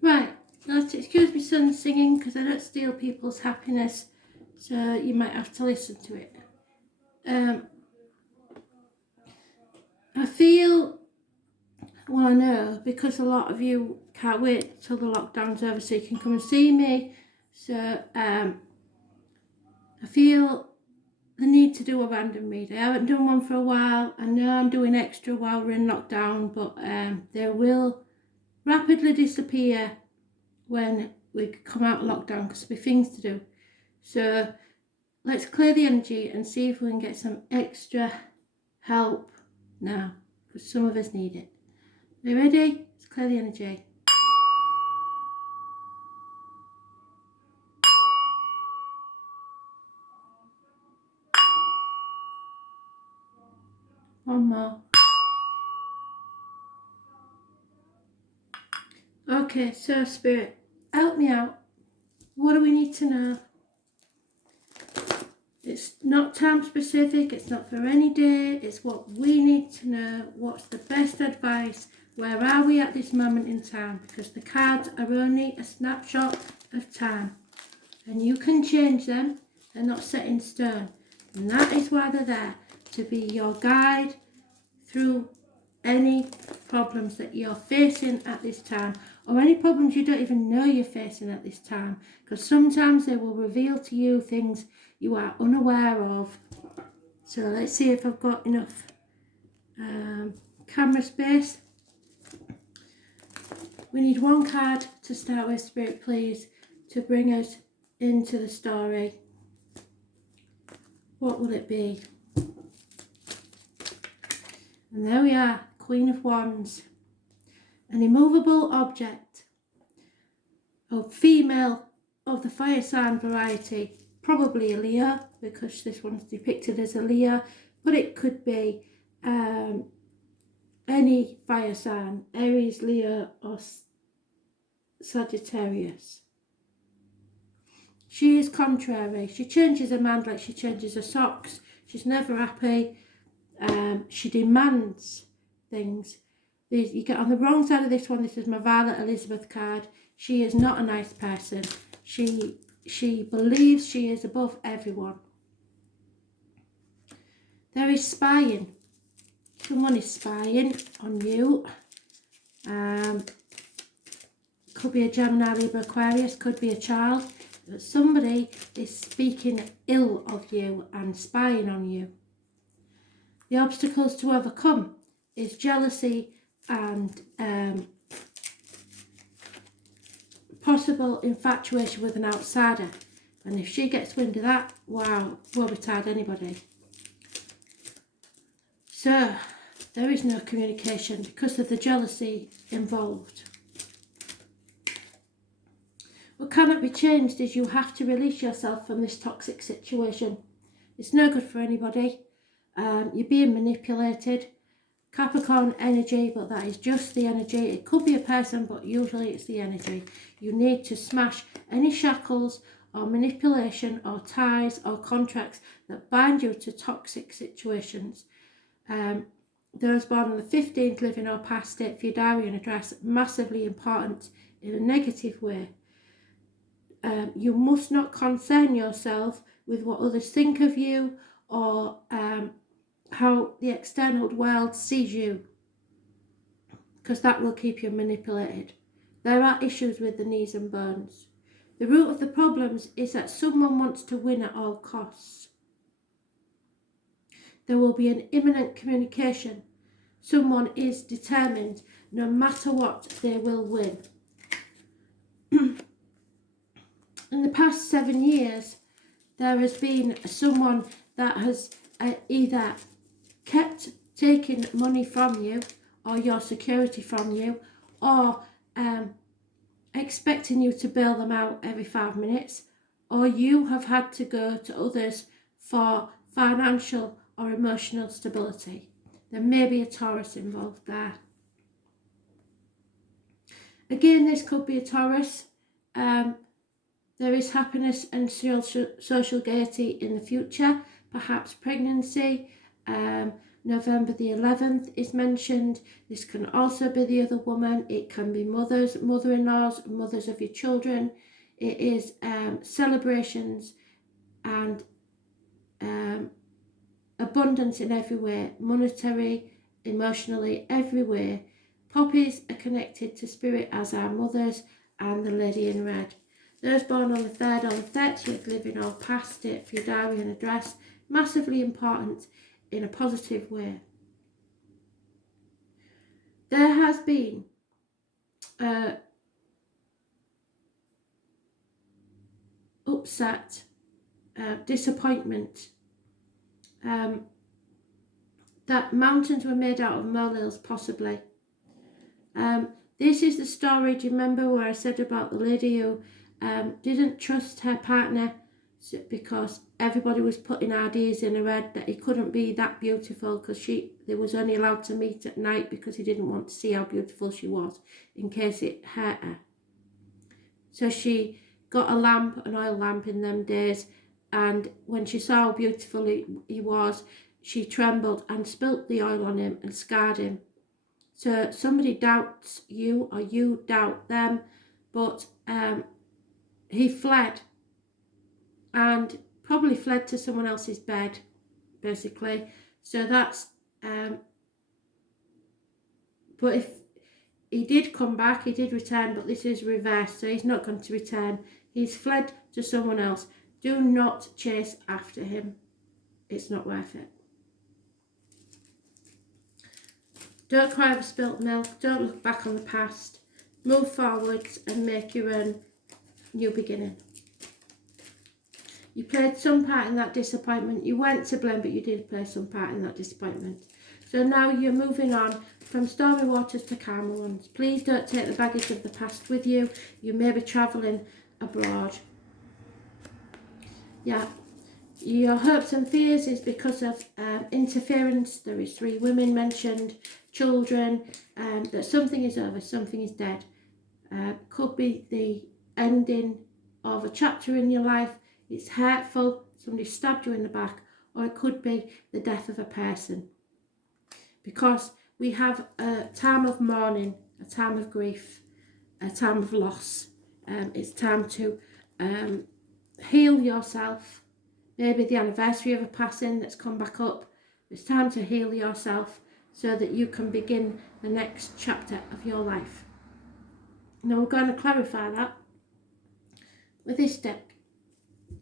Right, let's excuse me son singing because I don't steal people's happiness, so you might have to listen to it. I feel, well I know, because a lot of you can't wait till the lockdown's over so you can come and see me, so I feel the need to do a random read. I haven't done one for a while. I know I'm doing extra while we're in lockdown, but they will rapidly disappear when we come out of lockdown because there'll be things to do. So let's clear the energy and see if we can get some extra help now, because some of us need it. Are you ready? Let's clear the energy. One more. Okay, so Spirit, help me out. What do we need to know? It's not time specific, it's not for any day, it's what we need to know. What's the best advice? Where are we at this moment in time? Because the cards are only a snapshot of time. And you can change them, they're not set in stone. And that is why they're there, to be your guide through any problems that you're facing at this time, or any problems you don't even know you're facing at this time, because sometimes they will reveal to you things you are unaware of. So let's see if I've got enough camera space. We need one card to start with, Spirit, please, to bring us into the story. What will it be? And there we are, Queen of Wands. An immovable object of female of the fire sign variety, probably a Leo, because this one's depicted as a Leo, but it could be any fire sign, Aries, Leo or Sagittarius. She is contrary. She changes her mind like she changes her socks. She's never happy. She demands things. You get on the wrong side of this one. This is my Violet Elizabeth card. She is not a nice person. She believes she is above everyone. There is spying. Someone is spying on you. Could be a Gemini, Libra, Aquarius. Could be a child. But somebody is speaking ill of you and spying on you. The obstacles to overcome is jealousy and possible infatuation with an outsider. And if she gets wind of that, wow, won't be tired anybody. So there is no communication because of the jealousy involved. What cannot be changed is you have to release yourself from this toxic situation. It's no good for anybody. You're being manipulated. Capricorn energy, but that is just the energy. It could be a person, but usually it's the energy. You need to smash any shackles or manipulation or ties or contracts that bind you to toxic situations. Those born on the 15th, living or past it, for your diary and address, massively important in a negative way. You must not concern yourself with what others think of you or how the external world sees you, because that will keep you manipulated. There are issues with the knees and bones. The root of the problems is that someone wants to win at all costs. There will be an imminent communication. Someone is determined, no matter what, they will win. In the past 7 years, there has been someone that has either kept taking money from you or your security from you, or expecting you to bail them out every 5 minutes, or you have had to go to others for financial or emotional stability. There may be a Taurus involved there. Again, this could be a Taurus. There is happiness and social gaiety in the future, perhaps pregnancy, November the 11th is mentioned. This can also be the other woman. It can be mothers, mother-in-laws, mothers of your children. It is celebrations and abundance in every way, monetary, emotionally, every way. Poppies are connected to spirit as our mothers and the lady in red. Those born on the 3rd or the 30th living or past it for your diary and address, massively important in a positive way. There has been upset, disappointment, that mountains were made out of molehills, possibly. This is the story, do you remember where I said about the lady who didn't trust her partner because everybody was putting ideas in her head that he couldn't be that beautiful because they was only allowed to meet at night because he didn't want to see how beautiful she was in case it hurt her. So she got a lamp, an oil lamp in them days, and when she saw how beautiful he was, she trembled and spilt the oil on him and scarred him. So somebody doubts you or you doubt them, but he fled and probably fled to someone else's bed, basically. So that's, but if he did come back, he did return, but this is reversed, so he's not going to return. He's fled to someone else. Do not chase after him. It's not worth it. Don't cry over spilt milk. Don't look back on the past. Move forwards and make your own new beginning. You played some part in that disappointment. You weren't to blame, but you did play some part in that disappointment. So now you're moving on from stormy waters to calmer ones. Please don't take the baggage of the past with you. You may be travelling abroad. Yeah. Your hopes and fears is because of interference. There is 3 women mentioned, children, that something is over, something is dead. Could be the ending of a chapter in your life. It's hurtful, somebody stabbed you in the back, or it could be the death of a person. Because we have a time of mourning, a time of grief, a time of loss. It's time to heal yourself. Maybe the anniversary of a passing that's come back up. It's time to heal yourself so that you can begin the next chapter of your life. Now we're going to clarify that with this deck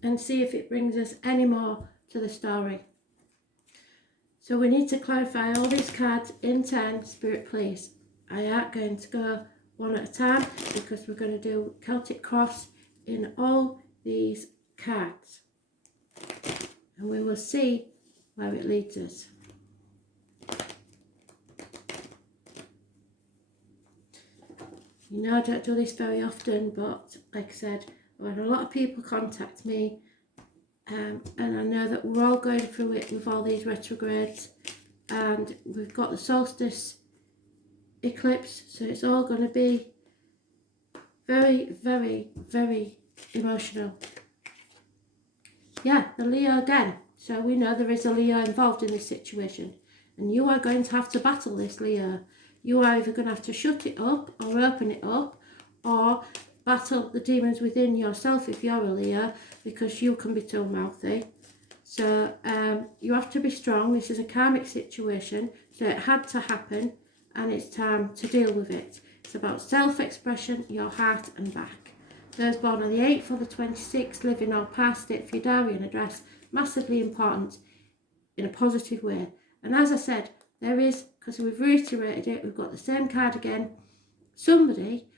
and see if it brings us any more to the story. So we need to clarify all these cards in turn. Spirit, please. I am going to go one at a time because we're going to do Celtic Cross in all these cards. And we will see where it leads us. You know, I don't do this very often, but like I said, I've had a lot of people contact me, and I know that we're all going through it with all these retrogrades, and we've got the solstice eclipse, so it's all going to be very, very, very emotional. Yeah, the Leo again. So we know there is a Leo involved in this situation. And you are going to have to battle this Leo. You are either going to have to shut it up or open it up, or battle the demons within yourself if you're a Leo, because you can be too mouthy. So you have to be strong. This is a karmic situation, so it had to happen, and it's time to deal with it. It's about self-expression, your heart and back. Those born on the 8th or the 26th, living or past it, for your diary and address, massively important in a positive way. And as I said, there is, because we've reiterated it, we've got the same card again, somebody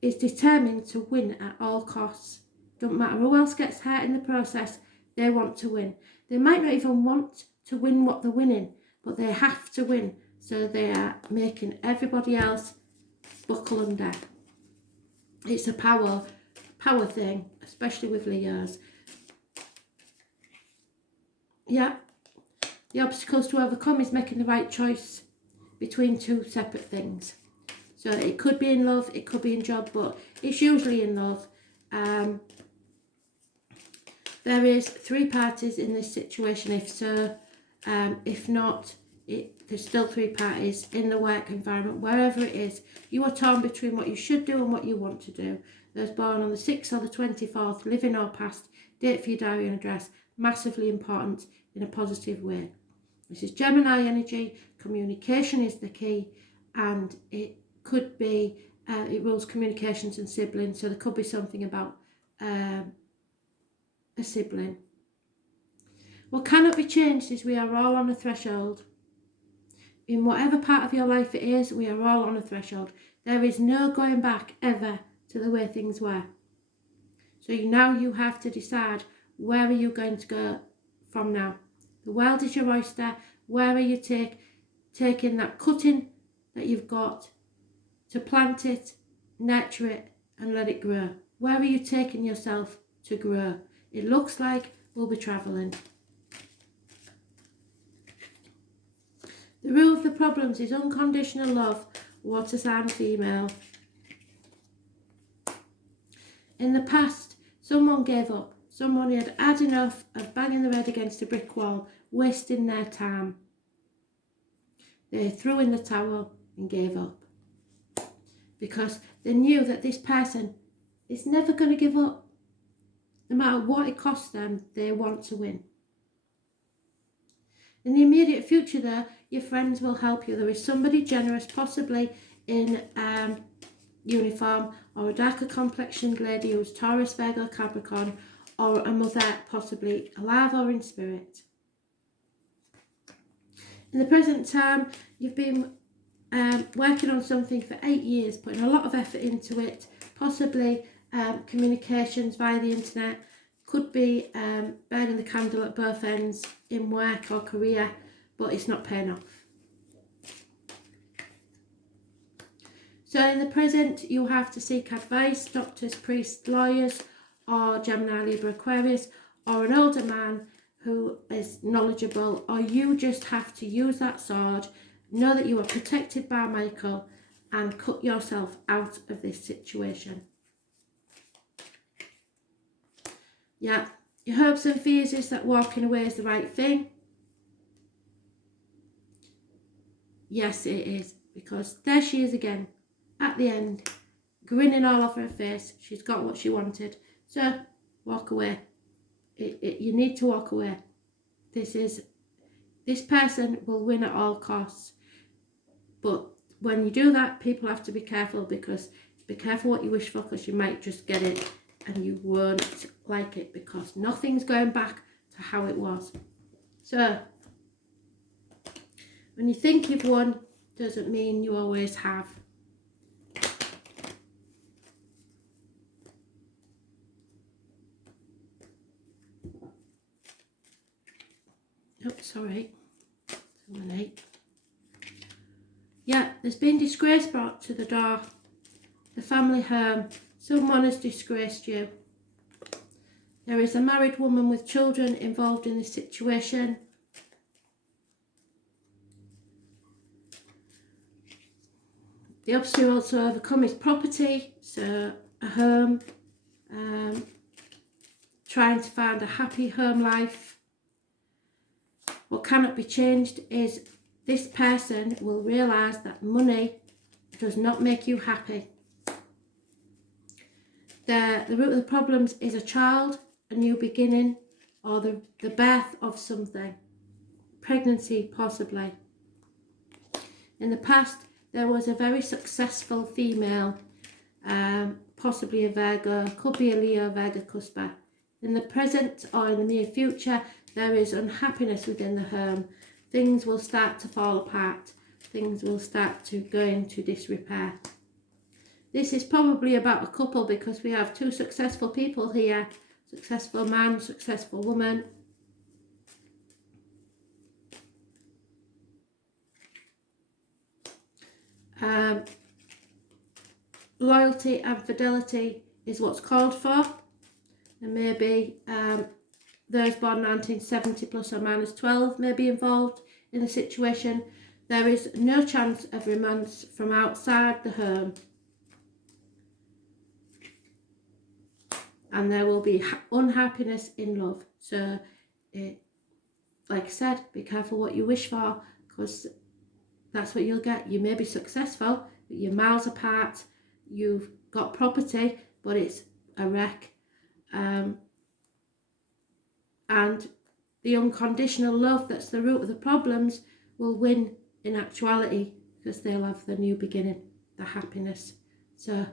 is determined to win at all costs. Don't matter who else gets hurt in the process, they want to win. They might not even want to win what they're winning, but they have to win. So they are making everybody else buckle under. It's a power thing, especially with Leos. Yeah. The obstacles to overcome is making the right choice between 2 separate things. So it could be in love, it could be in job, but it's usually in love. There is 3 parties in this situation, if so. If not, there's still 3 parties in the work environment, wherever it is. You are torn between what you should do and what you want to do. Those born on the 6th or the 24th, living or past, date for your diary and address, massively important in a positive way. This is Gemini energy. Communication is the key, and it could be, it rules communications and siblings, so there could be something about a sibling. What cannot be changed is we are all on a threshold. In whatever part of your life it is, we are all on a threshold. There is no going back ever to the way things were. So now you have to decide, where are you going to go from now? The world is your oyster. Where are you taking that cutting that you've got to plant it, nurture it, and let it grow? Where are you taking yourself to grow? It looks like we'll be travelling. The root of the problems is unconditional love, water sign female. In the past, someone gave up. Someone had had enough of banging their head against a brick wall, wasting their time. They threw in the towel and gave up, because they knew that this person is never going to give up. No matter what it costs them, they want to win. In the immediate future though, your friends will help you. There is somebody generous, possibly in uniform, or a darker complexioned lady who's Taurus, Virgo, Capricorn, or a mother, possibly alive or in spirit. In the present time, you've been working on something for 8 years, putting a lot of effort into it, possibly communications via the internet, could be burning the candle at both ends in work or career, but it's not paying off. So in the present, you have to seek advice, doctors, priests, lawyers, or Gemini, Libra, Aquarius, or an older man who is knowledgeable, or you just have to use that sword, know that you are protected by Michael, and cut yourself out of this situation. Yeah, your hopes and fears is that walking away is the right thing. Yes, it is, because there she is again, at the end, grinning all over her face. She's got what she wanted. So, walk away. You need to walk away. This person will win at all costs. But when you do that, people have to be careful, because be careful what you wish for, because you might just get it and you won't like it, because nothing's going back to how it was. So, when you think you've won, doesn't mean you always have. Oh, sorry. Yeah, there's been disgrace brought to the door. The family home. Someone has disgraced you. There is a married woman with children involved in this situation. The obstacle also overcome is property, so a home, trying to find a happy home life. What cannot be changed is this person will realise that money does not make you happy. The root of the problems is a child, a new beginning, or the birth of something. Pregnancy, possibly. In the past, there was a very successful female, possibly a Virgo, could be a Leo, Virgo, Cuspa. In the present or in the near future, there is unhappiness within the home. Things will start to fall apart. Things will start to go into disrepair. This is probably about a couple, because we have 2 successful people here. Successful man, successful woman. Loyalty and fidelity is what's called for. There may be those born 1970 plus or minus 12 may be involved in the situation. There is no chance of romance from outside the home. And there will be unhappiness in love. So like I said, be careful what you wish for, because that's what you'll get. You may be successful, but you're miles apart. You've got property, but it's a wreck. And the unconditional love that's the root of the problems will win in actuality, because they'll have the new beginning, the happiness. So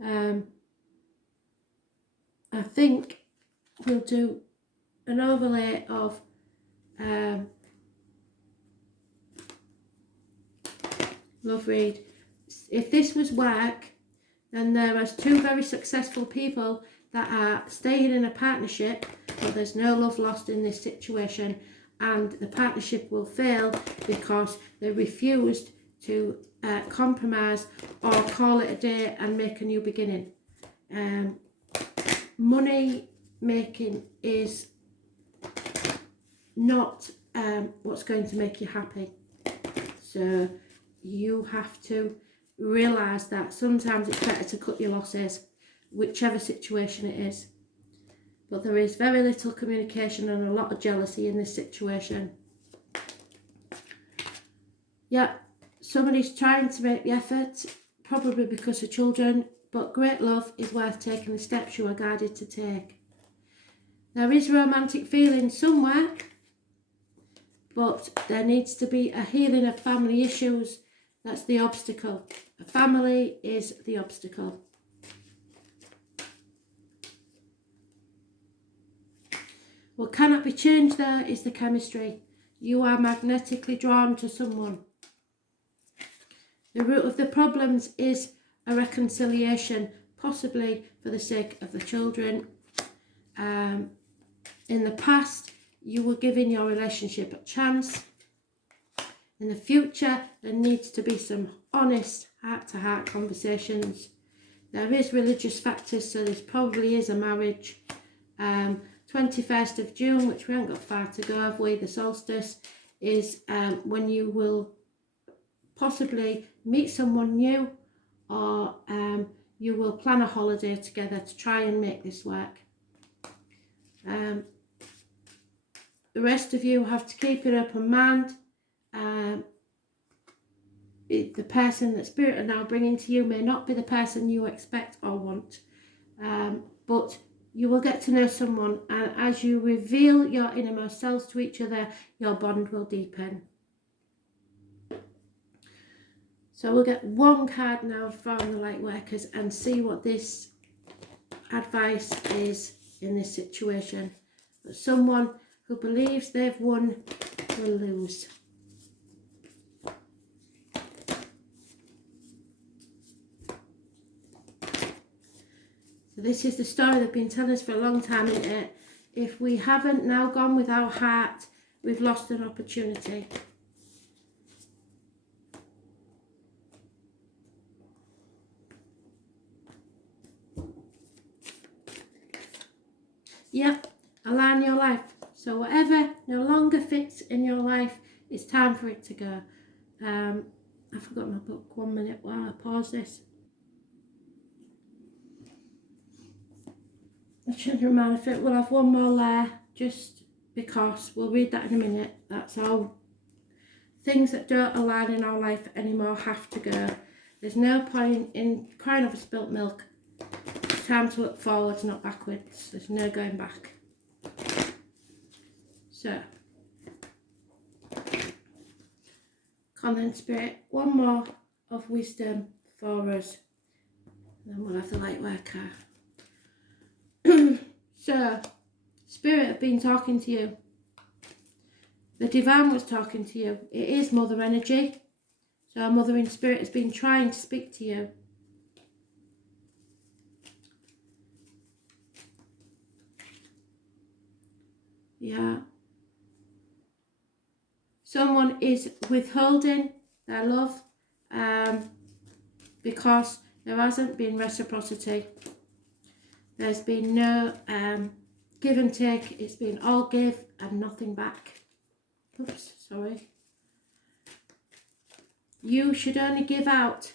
I think we'll do an overlay of love read. If this was work, then there are two very successful people that are staying in a partnership, but there's no love lost in this situation, and the partnership will fail because they refused to compromise or call it a day and make a new beginning. Money making is not what's going to make you happy. So you have to realise that sometimes it's better to cut your losses, whichever situation it is. But there is very little communication and a lot of jealousy in this situation. Yeah, somebody's trying to make the effort, probably because of children, but great love is worth taking the steps you are guided to take. There is romantic feeling somewhere, but there needs to be a healing of family issues. That's the obstacle. A family is the obstacle. What cannot be changed there is the chemistry. You are magnetically drawn to someone. The root of the problems is a reconciliation, possibly for the sake of the children. In the past, you were giving your relationship a chance. In the future, there needs to be some honest heart-to-heart conversations. There is religious factors, so there probably is a marriage. 21st of June, which we haven't got far to go, have we? The solstice is when you will possibly meet someone new, or you will plan a holiday together to try and make this work. The rest of you have to keep an open mind. The person that Spirit are now bringing to you may not be the person you expect or want, but you will get to know someone, and as you reveal your innermost selves to each other, your bond will deepen. So we'll get one card now from the light workers and see what this advice is in this situation. But someone who believes they've won will lose. So this is the story they've been telling us for a long time, isn't it? If we haven't now gone with our heart, we've lost an opportunity. Yep, align your life. So whatever no longer fits in your life, it's time for it to go. I forgot my book. 1 minute while I pause this. I shouldn't remind if it. We'll have one more layer just because. We'll read that in a minute. That's all. Things that don't align in our life anymore have to go. There's no point in crying over spilt milk. It's time to look forwards, not backwards. There's no going back. So, come then, Spirit, one more of wisdom for us. And then we'll have the light worker. So, Spirit have been talking to you. The Divine was talking to you. It is Mother Energy. So our Mother in Spirit has been trying to speak to you. Yeah. Someone is withholding their love because there hasn't been reciprocity. There's been no give and take. It's been all give and nothing back. Oops, sorry. You should only give out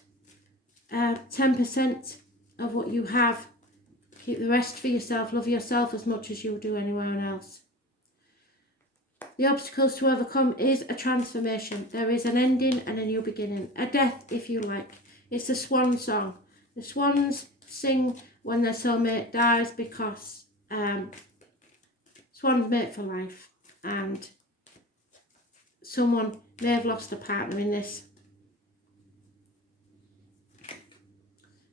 10% of what you have. Keep the rest for yourself. Love yourself as much as you do anyone else. The obstacles to overcome is a transformation. There is an ending and a new beginning. A death, if you like. It's the swan song. The swans sing when their soulmate dies because swans mate for life. And someone may have lost a partner in this.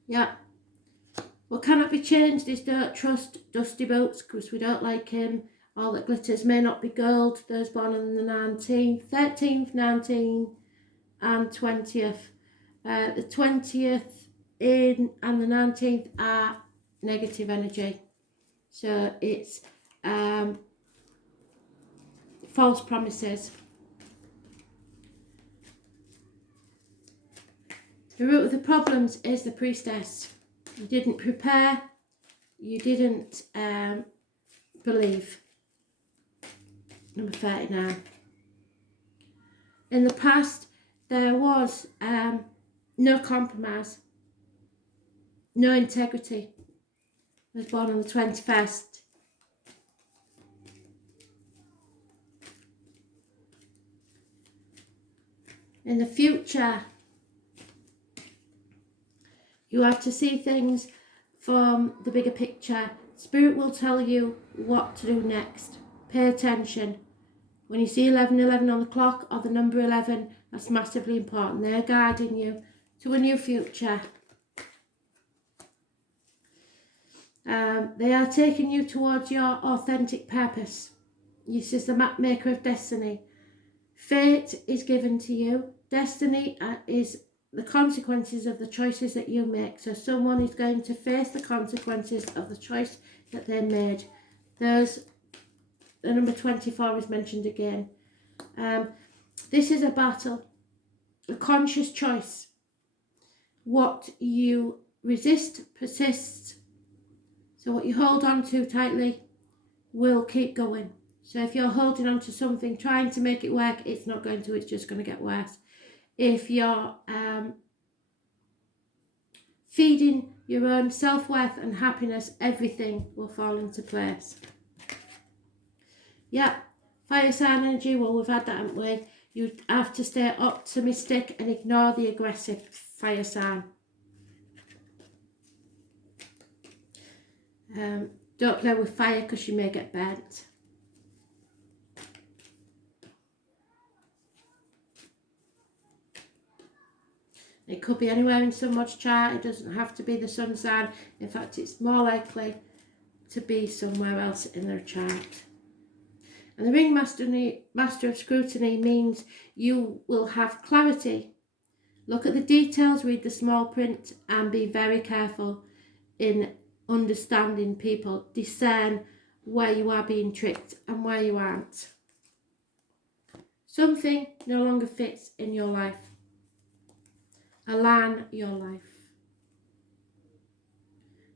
Yeah. What cannot be changed is don't trust Dusty Boots because we don't like him. All that glitters may not be gold. Those born on the 19th, 13th, 19th and 20th. The 20th and the 19th are negative energy. So it's false promises. The root of the problems is the priestess. You didn't prepare, you didn't believe. Number 39. In the past, there was no compromise, no integrity. I was born on the 21st. In the future, you have to see things from the bigger picture. Spirit will tell you what to do next. Pay attention. When you see 11:11 on the clock or the number 11, that's massively important. They're guiding you to a new future. They are taking you towards your authentic purpose. This is the map maker of destiny. Fate is given to you. Destiny is the consequences of the choices that you make. So someone is going to face the consequences of the choice that they made. The number 24 is mentioned again. This is a battle, a conscious choice. What you resist persists. So what you hold on to tightly will keep going. So if you're holding on to something, trying to make it work, it's not going to, it's just going to get worse. If you're feeding your own self-worth and happiness, everything will fall into place. Yeah, fire sign energy, well, we've had that, haven't we? You have to stay optimistic and ignore the aggressive fire sign. Don't play with fire because you may get burnt. It could be anywhere in someone's chart. It doesn't have to be the sun sign. In fact, it's more likely to be somewhere else in their chart. And the ring master of scrutiny means you will have clarity. Look at the details, read the small print, and be very careful in understanding people. Discern where you are being tricked and where you aren't. Something no longer fits in your life. Align your life.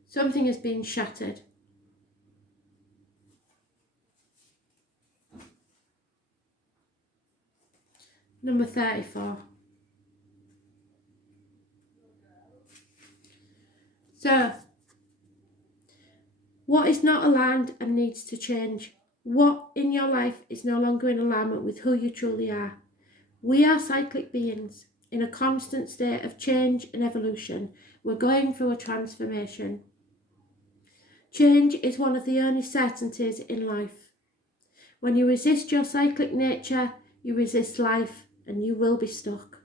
Something has been shattered. Number 34. So, what is not aligned and needs to change? What in your life is no longer in alignment with who you truly are? We are cyclic beings in a constant state of change and evolution. We're going through a transformation. Change is one of the only certainties in life. When you resist your cyclic nature, you resist life and you will be stuck.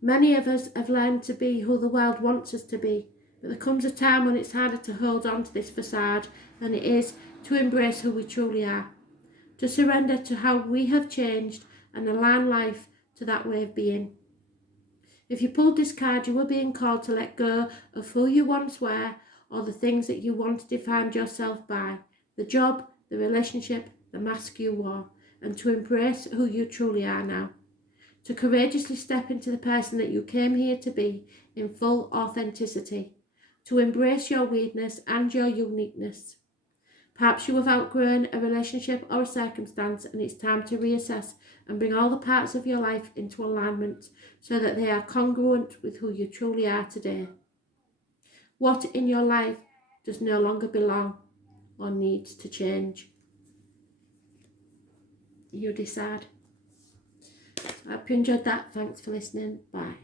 Many of us have learned to be who the world wants us to be, but there comes a time when it's harder to hold on to this facade than it is to embrace who we truly are, to surrender to how we have changed and align life to that way of being. If you pulled this card, you were being called to let go of who you once were or the things that you once defined yourself by, the job, the relationship, the mask you wore, and to embrace who you truly are now. To courageously step into the person that you came here to be in full authenticity. To embrace your weirdness and your uniqueness. Perhaps you have outgrown a relationship or a circumstance and it's time to reassess and bring all the parts of your life into alignment so that they are congruent with who you truly are today. What in your life does no longer belong or needs to change? You decide. I hope you enjoyed that. Thanks for listening. Bye.